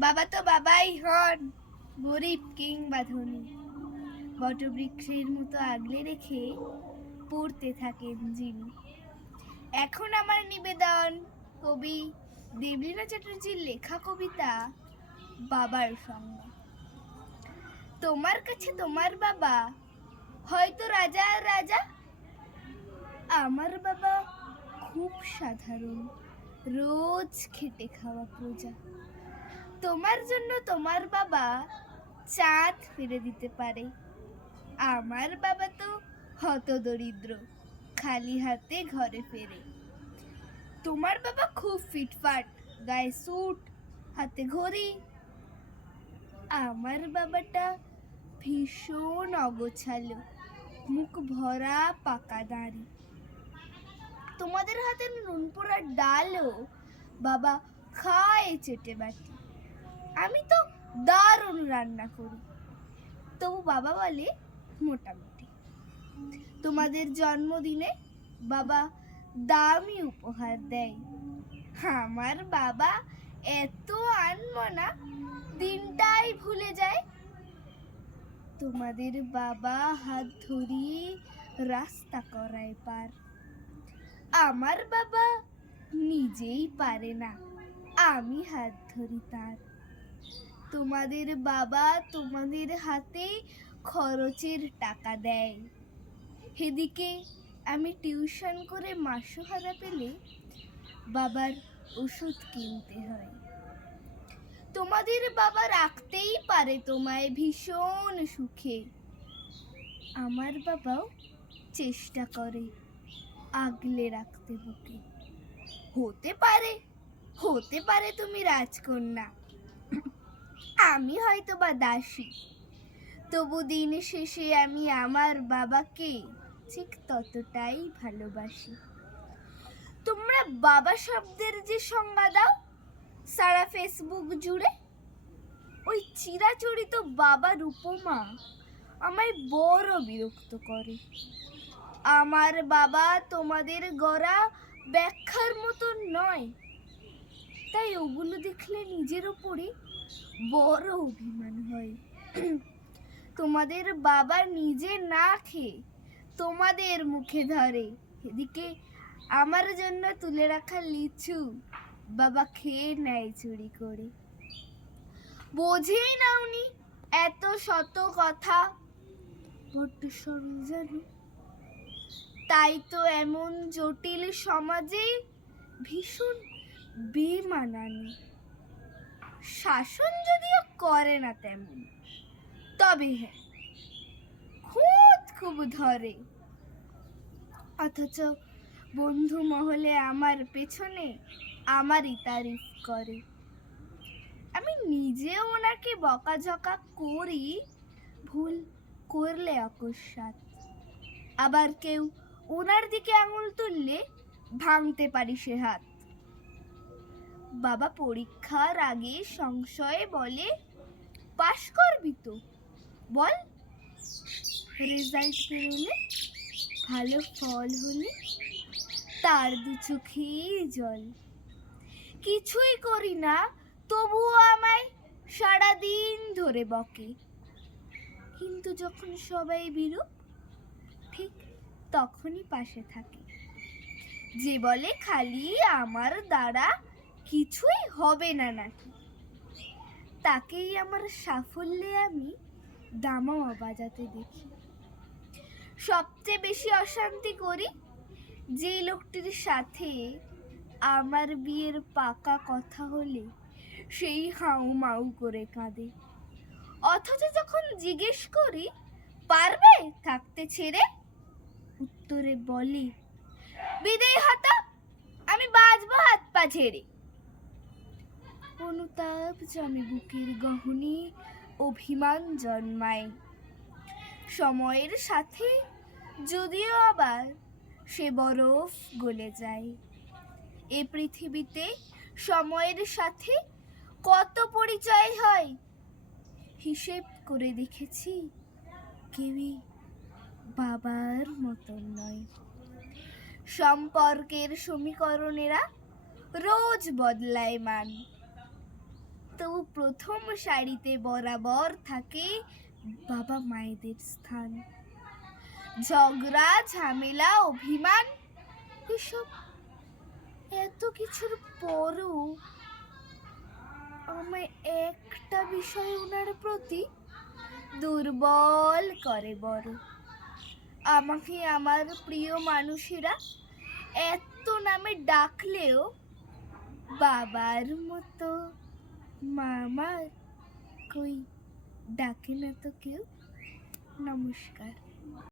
বাবা তো বাবাই হন, গরিব কিংবা ধনী, বটবৃক্ষের মতো আগলে রেখে পড়তে থাকেন যিনি। এখন আমার নিবেদন কবি দেবলীনা চ্যাটার্জির লেখা কবিতা বাবার সঙ্গে। তোমার কাছে তোমার বাবা হয়তো রাজার রাজা, আমার বাবা খুব সাধারণ, রোজ খেটে খাওয়া প্রজা। তোমার জন্য তোমার বাবা চাঁদ ফিরে দিতে পারে, আমার বাবা তো হতদরিদ্র, খালি হাতে ঘরে ফেরে। তোমার বাবা খুব ফিটফাট, গায়ে স্যুট, হাতে ঘড়ি, আমার বাবাটা ভীষণ অগোছালো, মুখ ভরা পাকা দাড়ি। তোমাদের হাতের নুন পোড়ার ডালও বাবা খায় চেটে বাটি। আমি তো দারুণ রান্না করি, তবু বাবা বলে মোটামুটি। তোমাদের জন্মদিনে বাবা দামি উপহার দেয়, আমার বাবা এত আনমনা, দিনটাই ভুলে যায়। তোমাদের বাবা হাত ধরিয়ে রাস্তা করায় পার, আমার বাবা নিজেই পারে না, আমি হাত ধরি তার। তোমাদের বাবা তোমাদের হাতে খরচের টাকা দেয়, এদিকে আমি টিউশন করে মাসোহারা পেলে বাবার ওষুধ কিনতে হয়। তোমাদের বাবা রাখতেই পারে তোমায় ভীষণ সুখে, আমার বাবাও চেষ্টা করে আগলে রাখতে বুকে। হতে পারে তুমি রাজকন্যা, আমি হয়তো বা দাসী, তবু দিন শেষে আমি আমার বাবাকে ঠিক ততটাই ভালোবাসি। তোমরা বাবা শব্দের যে সংজ্ঞা দাও সারা ফেসবুক জুড়ে, ওই চিরাচরিত বাবার উপমা আমায় বড় বিরক্ত করে। আমার বাবা তোমাদের গড়া ব্যাখ্যার মতো নয়, তাই ওগুলো দেখলে নিজের ওপরে বড় অভিমান হয়। তোমাদের বাবা নিজে না খেয়ে তোমাদের মুখে ধরে, এদিকে আমার জন্য তুলে রাখা লিচু বাবা খেয়ে নেয় চুরি করে। বোঝেই নাওনি এত শত কথা, বড্ড সরল জানো, তাই তো এমন জটিল সমাজে ভীষণ বেমানানি। শাসন যদিও করে না তেমন, তবে হ্যাঁ খুব ধরে। অথচ বন্ধু মহলে আমার পেছনে আমারই তারিফ করে। আমি নিজেও ওনাকে বকাঝকা করি ভুল করলে অকস্মাৎ, আবার কেউ ওনার দিকে আঙুল তুললে ভাঙতে পারি সে হাত। বাবা পরীক্ষার আগে সংশয়ে বলে, পাশ করবি তো বল, রেজাল্ট বেরোলে ভালো ফল হলে তার দু চোখে জল। কিছুই করি না তবুও আমায় সারাদিন ধরে বকে, কিন্তু যখন সবাই বিরূপ ঠিক তখনই পাশে থাকে। যে বলে খালি আমার দ্বারা কিছুই হবে না নাকি, তাকেই আমার সাফল্যে আমি দামামা বাজাতে দেখি। সবচেয়ে বেশি অশান্তি করি যে লোকটির সাথে আমার বিয়ের পাকা কথা হলে সেই হাউ মাউ করে কাঁদে, অথচ যখন জিজ্ঞেস করি পারবে থাকতে ছেড়ে, উত্তরে বলে বিদেয় হতা, আমি বাঁচবো হাত পা ছেড়ে। অনুতাপ জমে বুকের গহনে, অভিমান জন্মায় সময়ের সাথে, যদিও আবার সে বরফ গলে যায়। এ পৃথিবীতে সময়ের সাথে কত পরিচয় হয়, হিসেব করে দেখেছি কেউই বাবার মতন নয়। সম্পর্কের সমীকরণেরা রোজ বদলায় মান, তবু প্রথম সারিতে বরাবর থাকে বাবা মায়েদের স্থান। ঝগড়া ঝামেলা অভিমান এসব এত কিছুর পরও আমায় একটা বিষয় ওনার প্রতি দুর্বল করে বড়। আমাকে আমার প্রিয় মানুষেরা এত নামে ডাকলেও বাবার মতো মামার কই ডাকে না তো কেউ। নমস্কার।